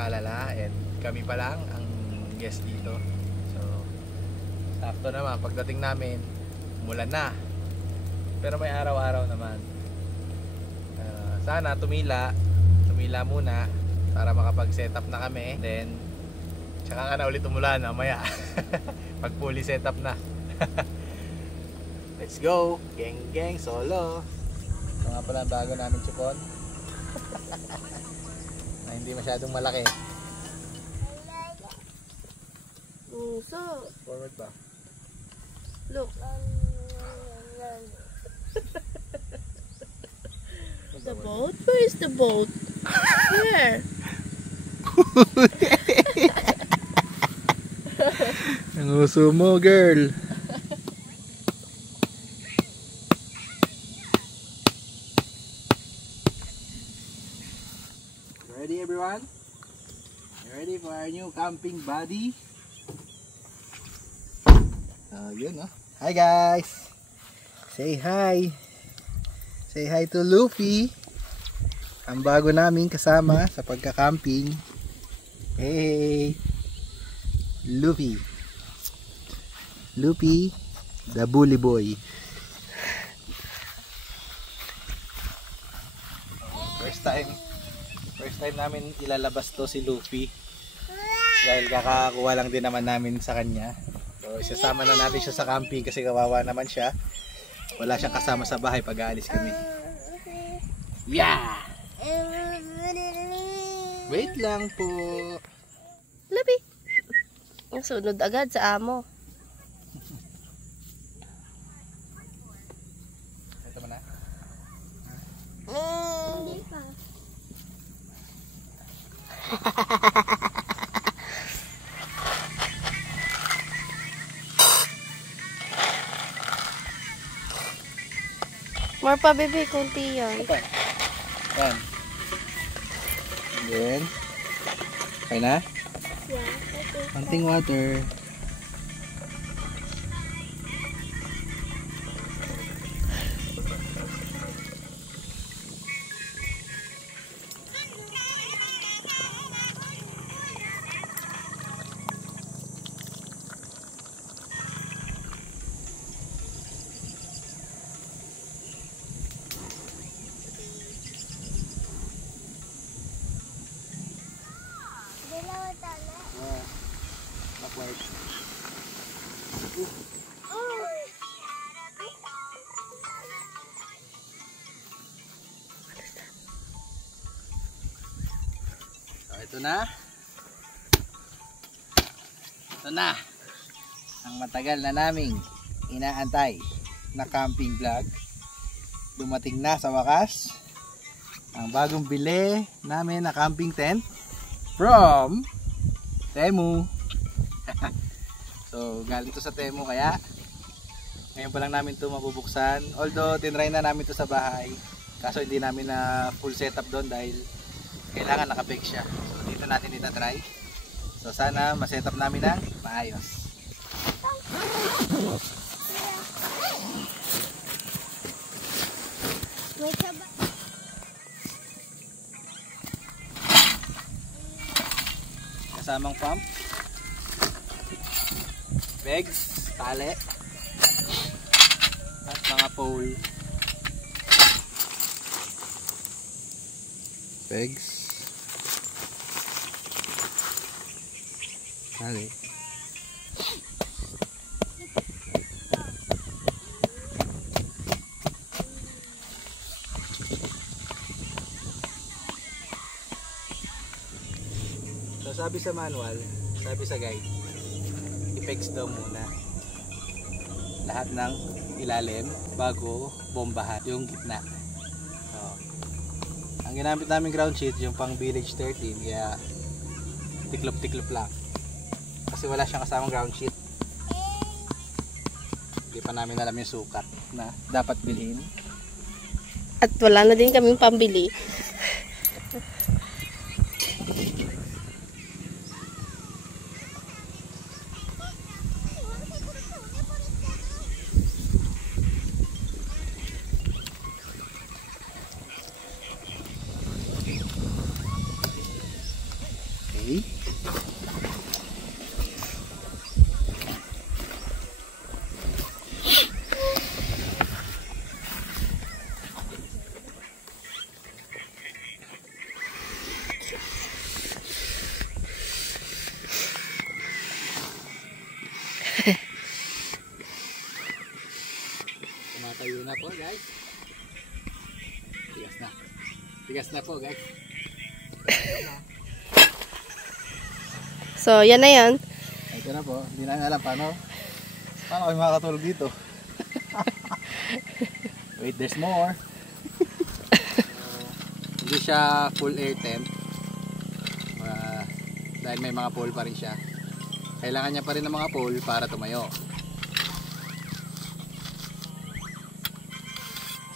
Tralala, and kami pa lang ang guest dito. So sakto naman, pagdating namin umulan na, pero may araw-araw naman. Sana tumila muna para makapag-setup na kami, then tsaka ka na ulit umulan mamaya pag fully setup na. Let's go, geng solo. Ito nga pala ang bago namin chupon na hindi masyadong malaki. So Forward ba? look. The boat? Where is the boat? Where? Ang uso mo, girl. Ready, everyone? You ready for our new camping buddy? Yun, oh. Hi, guys. Say hi. Say hi to Luffy. Ang bago naming kasama sa pagka-camping. Hey, Luffy. Luffy, the bully boy. First time namin ilalabas to si Luffy. Dahil kakakuha lang din naman namin sa kanya. So isasama na natin siya sa camping kasi kawawa naman siya. Wala siyang kasama sa bahay pag aalis kami. Yeah! Wait lang po. Labi. Ang sunod agad sa amo. Ito mo na. Hindi pa. More pa, bebe, kunti yan. Okay. Yan. And then, okay na? Yeah, okay. Konting water. Ito na. Ito na. Ang matagal na naming inaantay na camping vlog. Dumating na sa wakas. Ang bagong bili namin na camping tent from Temu. So galing to sa Temu, kaya ngayon pa lang namin to mabubuksan. Although tinry na namin to sa bahay, kaso hindi namin na full setup doon dahil kailangan naka-peg siya. So dito natin itatry. So sana ma-setup namin ng maayos. Kasamang pump, pegs, tali, at mga pole. Pegs, tali, so sabi sa manual, sabi sa guide, i-pegs daw muna lahat ng ilalim bago bombahan yung gitna. So, ang ginamit namin ground sheet yung pang village 13, kaya tiklop-tiklop lang kasi wala siyang kasamang ground sheet. Hindi pa namin alam yung sukat na dapat bilhin. At wala na din kaming pambili. Okay. Tumatayo na po guys. Tigas na. Tigas na po guys. So, yan na yan. Ito na po. Hindi namin alam paano kami makakatulog dito. Wait, there's more. Hindi siya full air temp. Dahil may mga pole pa rin siya. Kailangan niya pa rin ng mga pole para tumayo.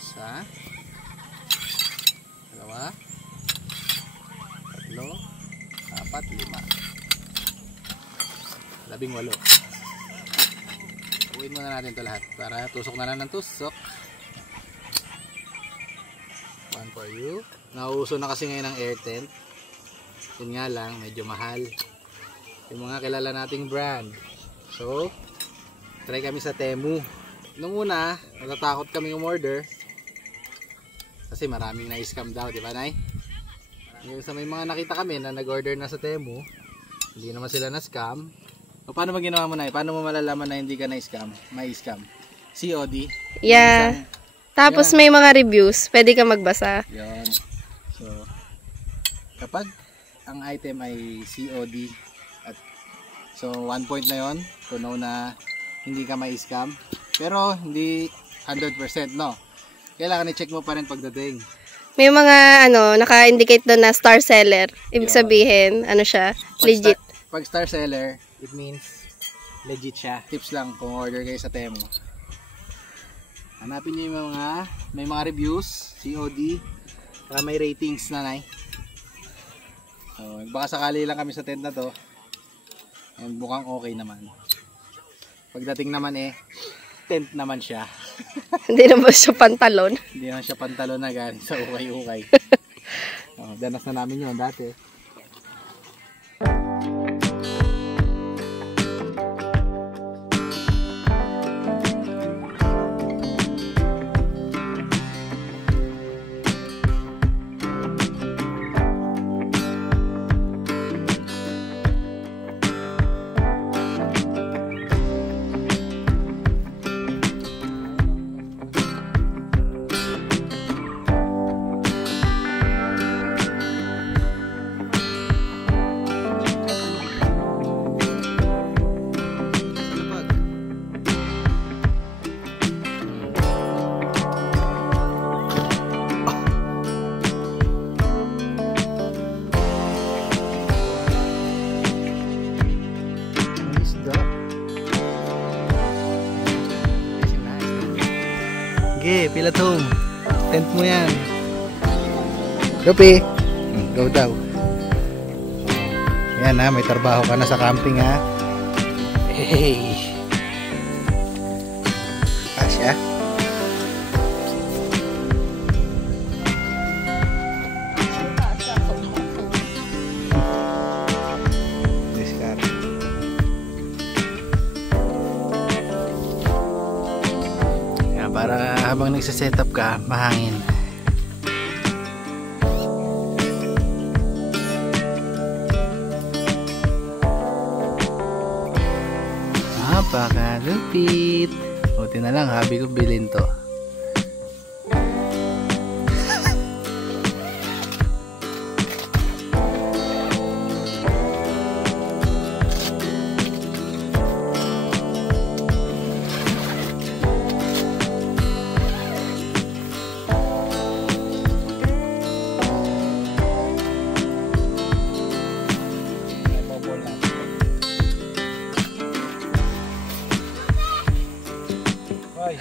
Isa, dalawa, tatlo, apat, lima, 18. Uwiin muna natin ito lahat para tusok na lang ng tusok. One for you. Nauuso na kasi ngayon ang air tent. Yun nga lang, medyo mahal. Yung mga kilala nating brand. So, try kami sa Temu. Nung una, natatakot kami umorder. Kasi maraming na-scam daw, di ba, Nay? Yung sa may mga nakita kami na nag-order na sa Temu, hindi naman sila na-scam. O paano mo ginawa mo, Nay? Paano mo malalaman na hindi ka na-scam? May scam? COD? Yeah. Tapos may mga reviews. Pwede ka magbasa. Yun. So, kapag ang item ay COD, at so 1 point na yon to know na hindi ka may scam. Pero hindi 100%, no? Kailangan i-check mo pa rin pagdating. May mga naka-indicate doon na star seller. Ibig sabihin, siya, legit. Pag star seller, it means legit siya. Tips lang kung order kayo sa Temu. Hanapin niyo yung may mga reviews, COD, saka may ratings na, Nay. So, baka sakali lang kami sa tent na to. And mukhang okay naman. Pagdating naman tent naman siya. Hindi naman siya pantalon. Hindi naman siya pantalon na galing sa ukay-ukay. Danas na namin yun dati. Okay, pila home. Tent mo yan. Lupi. Go daw. Yan ha, may trabaho ka na sa camping ha. Hey. Kasya. Para habang nagsa-setup ka, mahangin. Napakalupit. Buti na lang, habi ko bilhin to. Bye.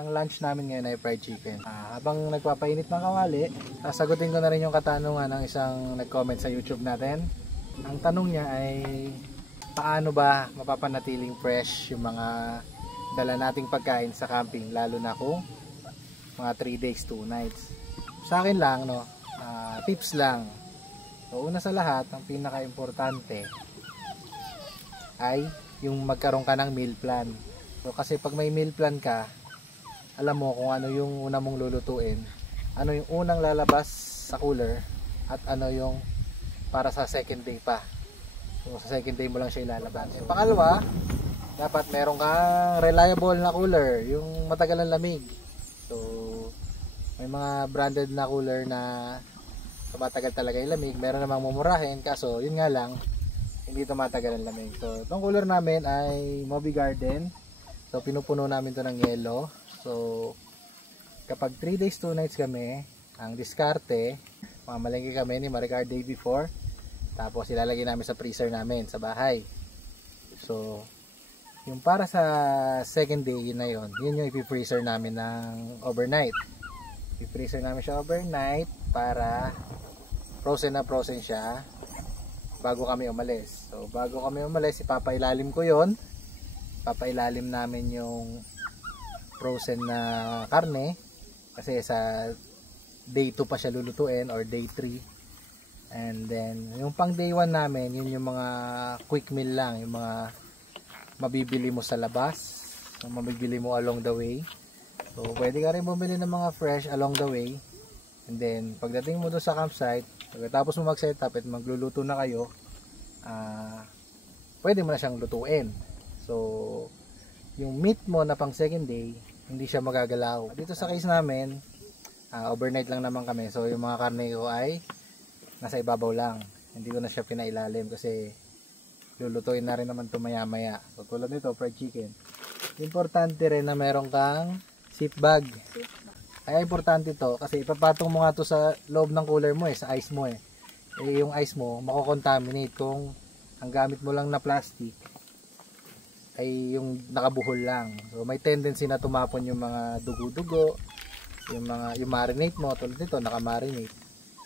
Ang lunch namin ngayon ay fried chicken. Habang nagpapainit ng kawali, sasagutin ko na rin yung katanungan ng isang nag-comment sa YouTube natin. Ang tanong niya ay paano ba mapapanatiling fresh yung mga dala nating pagkain sa camping, lalo na kung mga 3 days 2 nights. Sa akin lang, no, tips lang. So, una sa lahat, ang pinaka-importante ay yung magkaroon ka ng meal plan. So, kasi pag may meal plan ka, alam mo kung ano yung una mong lulutuin, ano yung unang lalabas sa cooler, at ano yung para sa second day pa. So, sa second day mo lang siya ilalabas. Pangalawa, dapat meron kang reliable na cooler, yung matagal ng lamig. So, may mga branded na cooler na tumatagal talaga yung lamig. Meron namang mumurahin, kaso yun nga lang, hindi tumatagal ang lamig. So, itong cooler namin ay Moby Garden. So, pinupuno namin to ng yelo. So, kapag 3 days 2 nights kami, ang diskarte, mamalengke kami ni Maricar day before, tapos ilalagay namin sa freezer namin sa bahay. So, yung para sa second day, yun na yun. Yun yung ipi-freezer namin ng overnight. Ipi-freezer namin siya overnight para frozen na frozen siya bago kami umalis. So, bago kami umalis, ipapailalim ko yun. Papailalim namin yung frozen na karne kasi sa day 2 pa siya lulutuin or day 3. And then yung pang day 1 namin, yun yung mga quick meal lang, yung mga mabibili mo sa labas, yung mabibili mo along the way. So pwede ka rin bumili ng mga fresh along the way. And then pagdating mo doon sa campsite, pagkatapos mo mag setup at magluluto na kayo, pwede mo na siyang lutuin. So yung meat mo na pang second day, hindi siya magagalaw. Dito sa case namin, overnight lang naman kami. So yung mga karne ko ay nasa ibabaw lang. Hindi ko na siya pinailalim kasi lulutuin na rin naman ito maya maya. So tulad nito, fried chicken. Importante rin na meron kang zip bag. Ay importante to kasi ipapatong mo nga to sa loob ng cooler mo sa ice mo yung ice mo mako-contaminate kung ang gamit mo lang na plastic ay yung nakabuhol lang. So may tendency na tumapon yung mga dugo-dugo, yung marinate mo, tulad nito naka-marinate.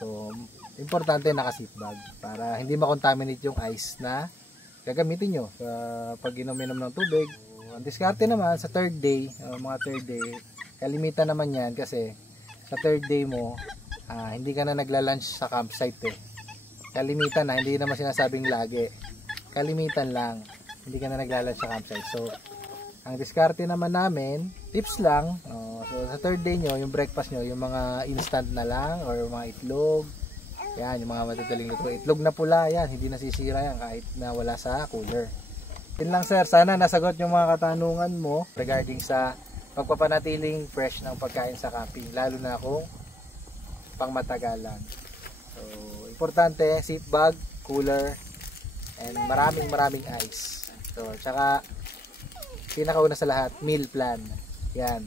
So importante naka-zip bag para hindi ma-contaminate yung ice na gagamitin nyo sa pag inom-inom ng tubig. So, ang diskarte naman sa third day, mga third day, kalimitan naman yan kasi sa third day mo, hindi ka na nagla-lunch sa campsite Kalimitan na, hindi naman sinasabing lagi. Kalimitan lang. Hindi ka na naglalunch sa campsite. So, ang diskarte naman namin, tips lang. So, sa third day nyo, yung breakfast nyo, yung mga instant na lang or mga itlog. Yan, yung mga matataling luto. Itlog na pula, yan. Hindi nasisira yan kahit na wala sa cooler. Yun lang sir, sana nasagot yung mga katanungan mo regarding sa pagpapanatiling fresh ng pagkain sa camping. Lalo na kung pangmatagalan. So, importante, zip bag, cooler, and maraming ice. So, tsaka pinakauna sa lahat, meal plan. Yan.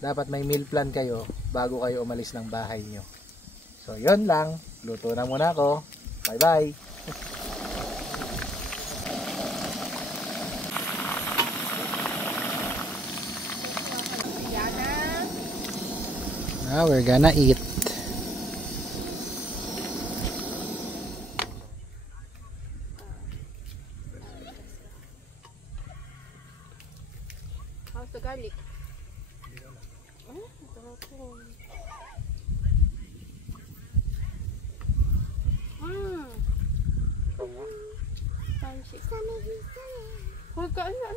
Dapat may meal plan kayo bago kayo umalis ng bahay nyo. So, yun lang. Luto na muna ako. Bye-bye! Now, we're gonna eat. How's the garlic? Huwag ka ano.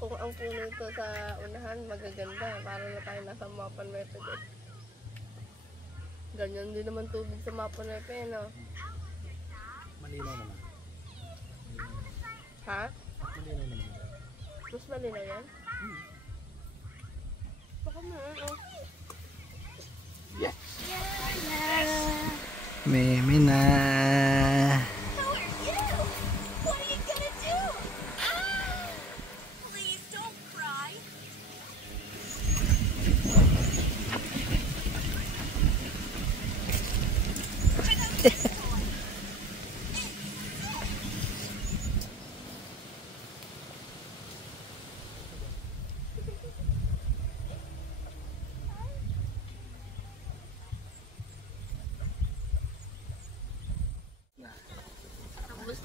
Kung ang puno ito sa unahan, magaganda. Para na tayo nasa Mapan Wepe din. Ganyan din naman tubig sa Mapan Wepe, no? Malinaw naman. Ha? Malinaw naman. Mas malinaw yan? Baka naman, oh. Yes! Meme na!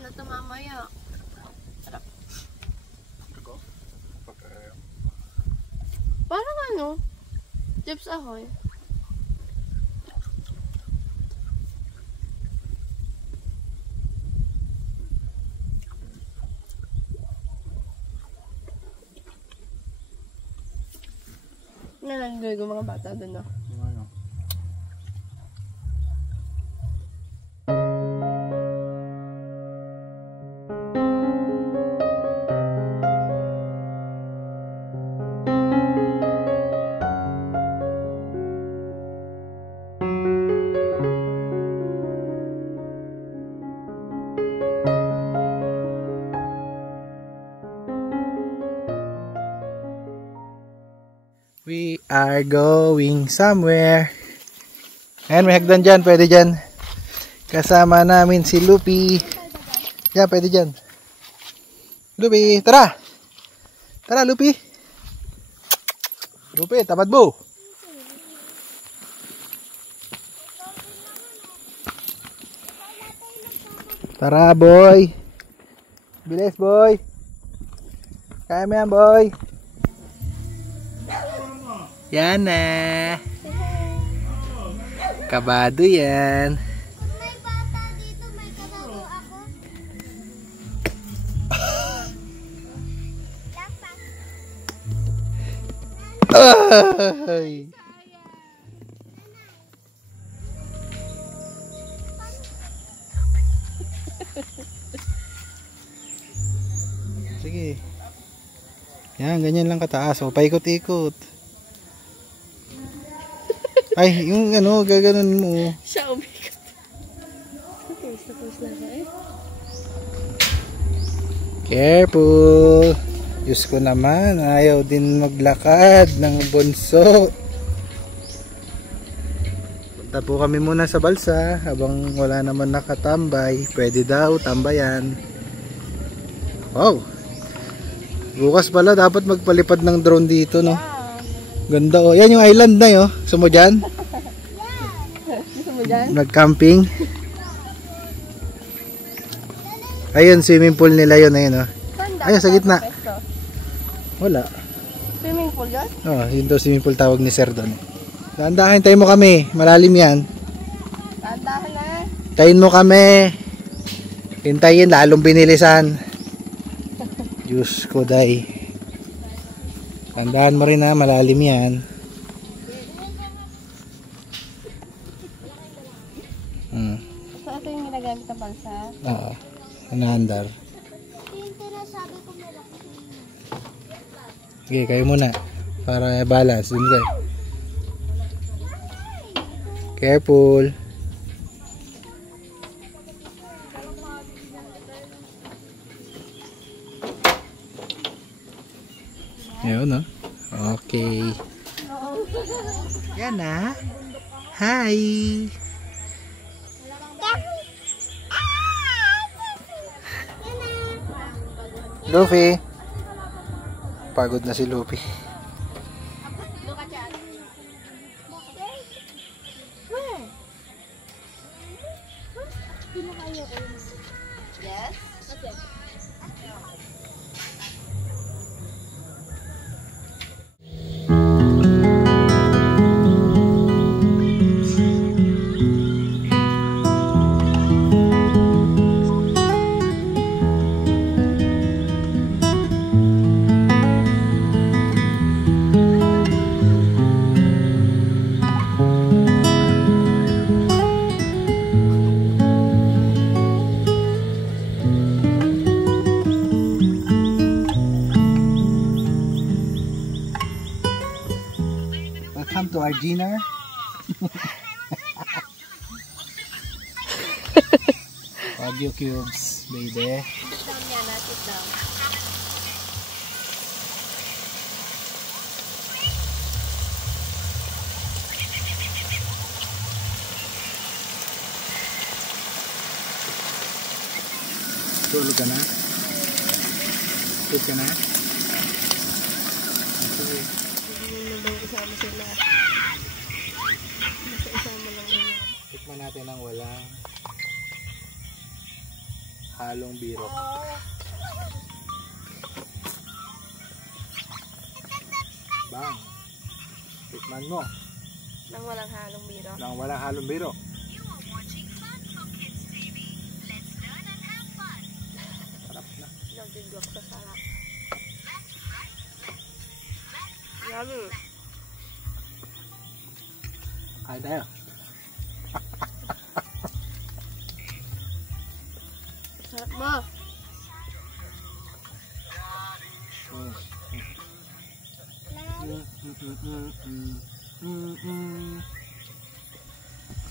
na ito mamaya. Sarap. Parang ano? Chips Ahoy. Nalandoy ko mga bata doon na. We are going somewhere. Ayan, may hagdan dyan. Pwede dyan. Kasama namin si Lupi. Yan, pwede dyan. Lupi, tara! Tara, Lupi! Lupi, tamad mo! Tara, boy! Bilis, boy! Kaya mo yan, boy! Yan na. Kabado yan. May bata dito, may kabado ako. Ay. Sige. Yan, ganyan lang kataas. O, paikot-ikot. Ay, yung ano, gaganon mo. Siya umikot. Tapos na ako eh. Careful. Diyos ko naman, ayaw din maglakad ng bunso. Punta po kami muna sa balsa habang wala naman nakatambay. Pwede daw tambayan. Wow. Bukas pala dapat magpalipad ng drone dito, no? Ganda, oh. Yan yung island na yun. Gusto mo dyan? Gusto mo dyan? Nag-camping. Ayun, swimming pool nila yun. Ayun, oh. Ayun, sa gitna. Wala. Swimming pool dyan? Oh, yun daw swimming pool tawag ni Sir doon. Dahan-dahan, hintayin mo kami. Malalim yan. Dahan-dahan na. Hintayin mo kami. Hintayin, lalong binilisan. Diyos ko, day. Tandaan mo rin na, malalim yan. So, ito yung ginagamit ng balsa? Oo. Anaandar. Yung tinasabi ko malaki. Sige, kayo muna. Para balance. Dun kayo. Careful. Ayun, no? Okay. Yan na. Hi! Luffy. Pagod na si Luffy. Yes? Welcome to our dinner. Wagyu cubes, baby. Sit down yan, sit down. Tulog ka na? Tulog ka na? Okay. Nabang kasama sila. Isama lang nila. Tikman natin ang walang halong biro. Bang. Tikman mo. Nang walang halong biro. Nang walang halong biro. Sarap na. Nagtigwak sa sarap. Yummy. Kain tayo. Sarap mo.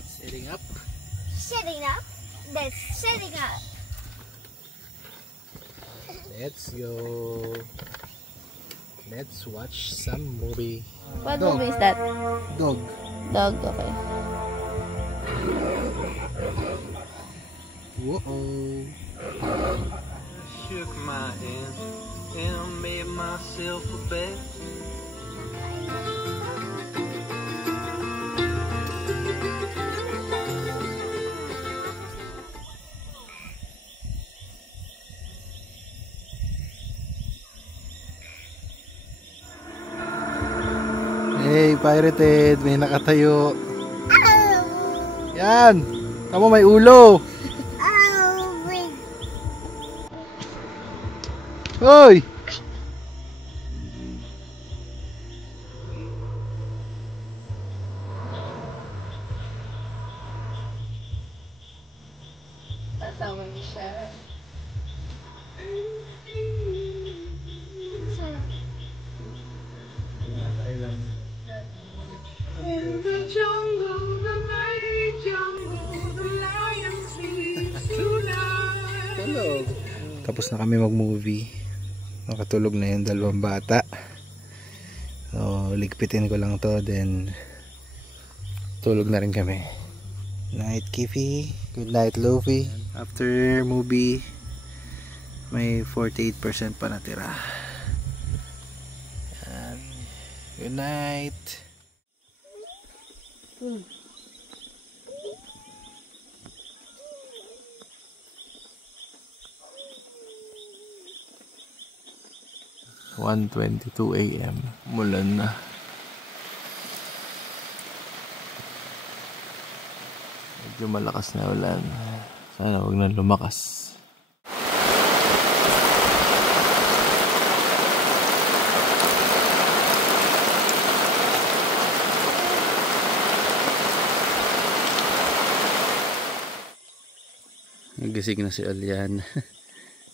Setting up. Setting up. That's setting up. Let's go. Let's watch some movie. What Dog. movie is that? Dog. Dog, okay. Whoa. Shook my hand and I made myself a bet. Hey, pirated. May nakatayo. Ow! Yan. Tama, may ulo. Ow! Wait. Hoy! Tatawa niya siya. Tapos na kami mag-movie. Nakatulog na yung dalawang bata. So, ligpitin ko lang to. Then, tulog na rin kami. Night, Kiffy. Good night, Luffy. After movie, may 48% pa natira. Yan. Good night. Hmm. 1:22 AM. Mulan na. Medyo malakas na ulan. Sana huwag na lumakas. Nagising na si Alian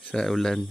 sa ulan.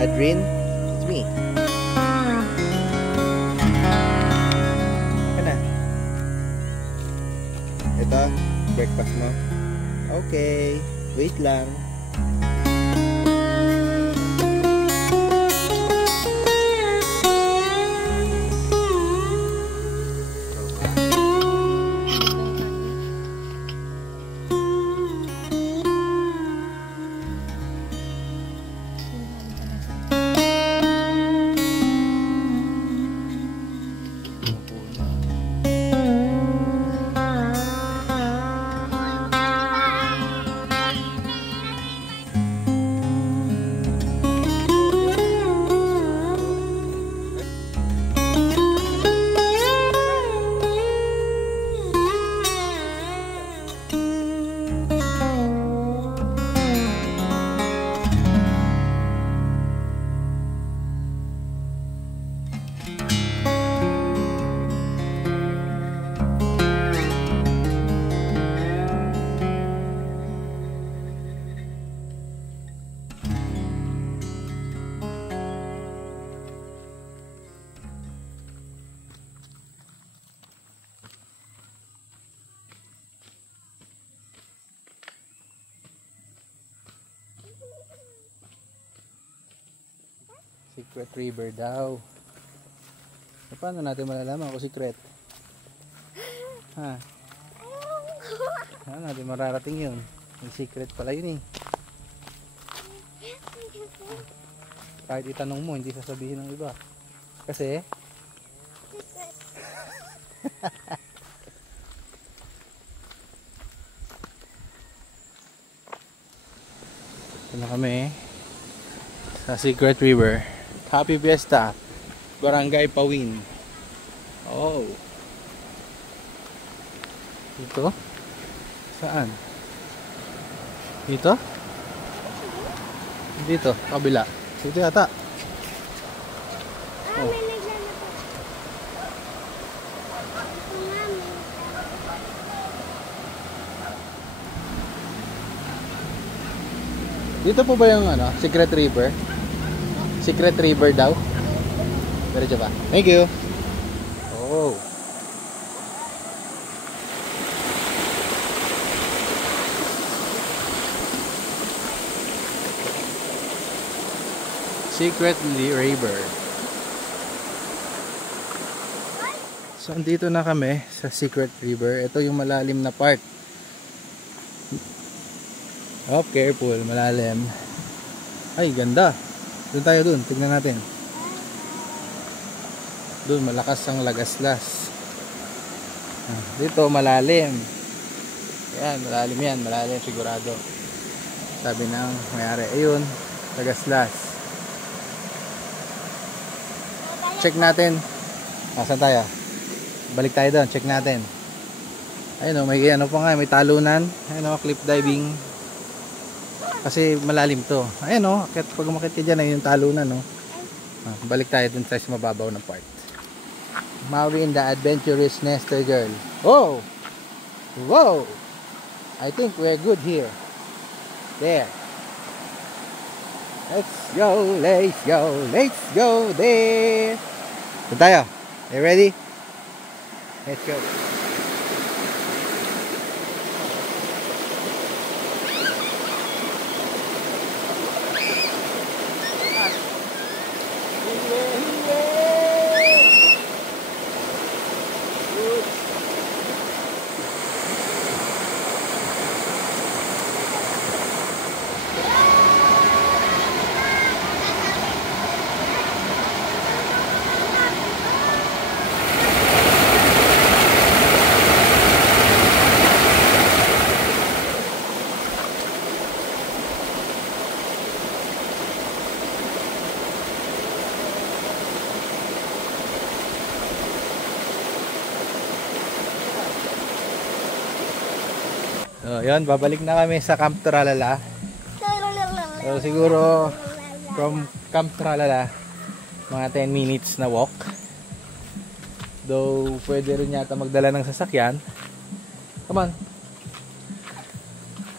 Adrian, it's me. Ka na. Ito, breakfast mo. Okay, wait lang. Secret river daw. So, paano natin malalaman kung secret? Ha? Paano natin mararating yun? May secret pala yun eh. Kahit itanong mo, hindi sasabihin ng iba. Kasi ito na kami sa Secret River. Happy Fiesta, Barangay Pawin. Oh, dito? Saan? Dito? Dito, kabila. Dito yata. Ah, may naglalakad. Mami. Dito po ba yung ano, Secret River? Secret River daw? Diretso ba? Thank you. Oh. Secret River. So andito na kami sa Secret River. Ito yung malalim na part. Oh, careful, malalim. Ay, ganda. Doon tayo dun, tignan natin. Doon malakas ang lagaslas. Dito malalim. Yan, malalim sigurado. Sabi ng mayari. Ayun, lagaslas. Check natin. Saan tayo? Balik tayo doon, check natin. Ayun o, may ano pa nga, may talunan. Ayun o, cliff diving. Kasi malalim to. Ayun o, pag umakit ka dyan, ayun yung talunan o. Balik tayo dun sa mababaw na part. Maui and the Adventurous Nester Girl. Oh! Whoa! I think we're good here. There. Let's go there. Doon tayo. Are you ready? Let's go. So, yun, babalik na kami sa Camp Tralala. So, siguro from Camp Tralala, mga 10 minutes na walk. Though, pwede rin yata magdala ng sasakyan. Come on.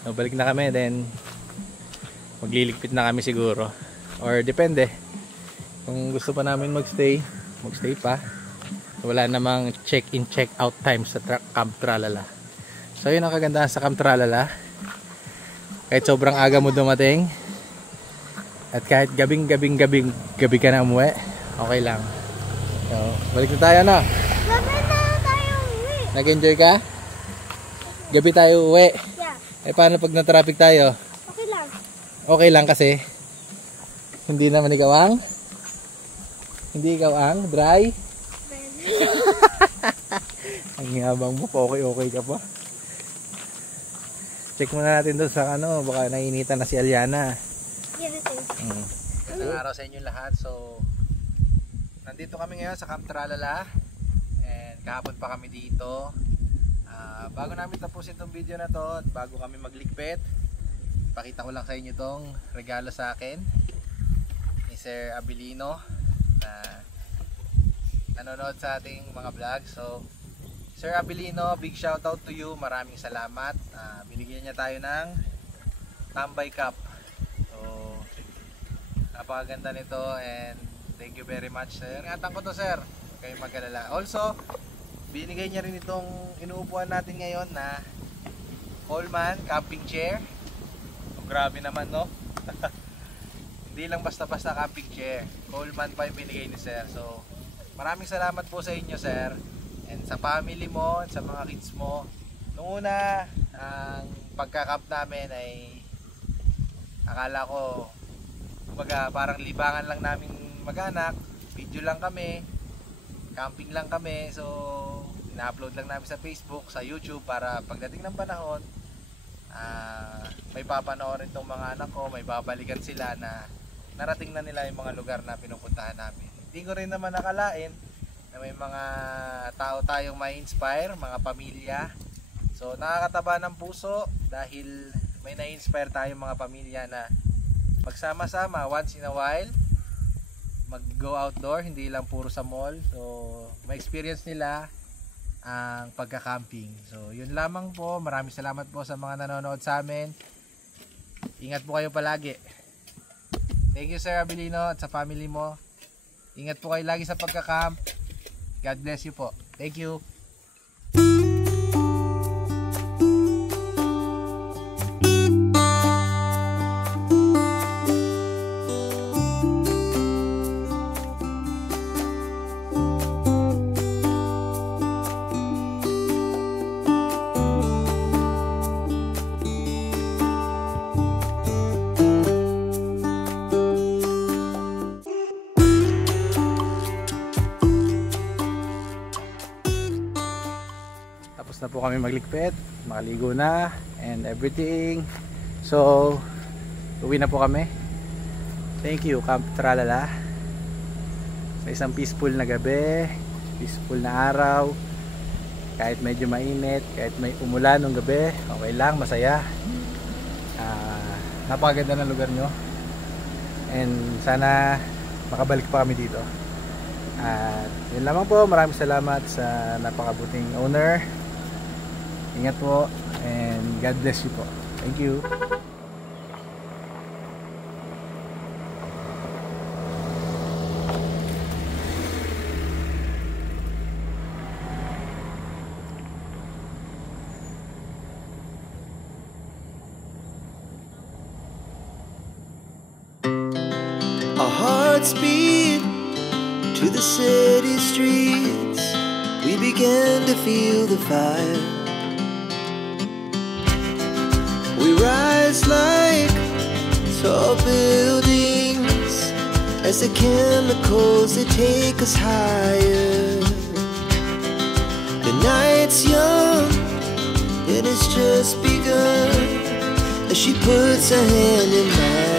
So, balik na kami, then magliligpit na kami siguro. Or depende. Kung gusto pa namin magstay pa. Wala namang check-in, check-out time sa Camp Tralala. So yun ang kagandahan sa Camp Tralala. Kahit sobrang aga mo dumating, at kahit gabi ka na umuwi, okay lang. So, balik na tayo, no? Gabi na tayo uwi. Nag-enjoy ka? Gabi tayo uwi. Yeah. Eh paano pag na-traffic tayo? Okay lang. Okay lang kasi hindi naman ikaw ang dry. Ang yabang mo pa, okay ka pa. Check muna natin doon sa ano, baka nainitan na si Aliana. Magandang araw sa inyo lahat. So, nandito kami ngayon sa Camp Tralala. And kahapon pa kami dito. Bago namin tapusin itong video na to, at bago kami magligpit, pakita ko lang sa inyo itong regalo sa akin ni Sir Abilino na nanonood sa ating mga vlog. So, Sir Abilino, big shout out to you. Maraming salamat. Binigyan niya tayo ng tambay cup. So, napakaganda nito and thank you very much, sir. Ingatan ko to, sir. Kayo mag-alala. Also, binigay niya rin itong inuupuan natin ngayon na Coleman camping chair. So, grabe naman, no? Hindi lang basta-basta camping chair. Coleman pa yung binigay ni sir. So, maraming salamat po sa inyo, sir. And sa family mo, sa mga kids mo. Noong una, ang pagka-camp namin ay akala ko kumbaga parang libangan lang namin mag-anak. Video lang kami. Camping lang kami. So, ina-upload lang namin sa Facebook, sa YouTube para pagdating ng panahon, may papanoorin tong mga anak ko, may babalikan sila na narating na nila yung mga lugar na pinupuntahan namin. Hindi ko rin naman nakalain na may mga tao tayong ma-inspire, mga pamilya. So nakakataba ng puso dahil may na-inspire tayong mga pamilya na magsama-sama once in a while, mag-go outdoor, hindi lang puro sa mall. So ma-experience nila ang pagka-camping. So yun lamang po. Maraming salamat po sa mga nanonood sa amin. Ingat po kayo palagi. Thank you Sir Abilino at sa family mo. Ingat po kayo lagi sa pagka-camp. God bless you po. Thank you. Tapos na po kami magligpit, makaligo na and everything. So, uwi na po kami. Thank you Camp Tralala sa isang peaceful na gabi, peaceful na araw. Kahit medyo mainit, kahit may umulan ng gabi, okay lang, masaya. Napakaganda ng lugar nyo and sana makabalik pa kami dito. At yun lamang po, maraming salamat sa napakabuting owner. Ingat po and God bless you po. Thank you. Our hearts beat to the city streets. We began to feel the fire. We rise like tall buildings as the chemicals they take us higher. The night's young and it's just begun as she puts her hand in mine.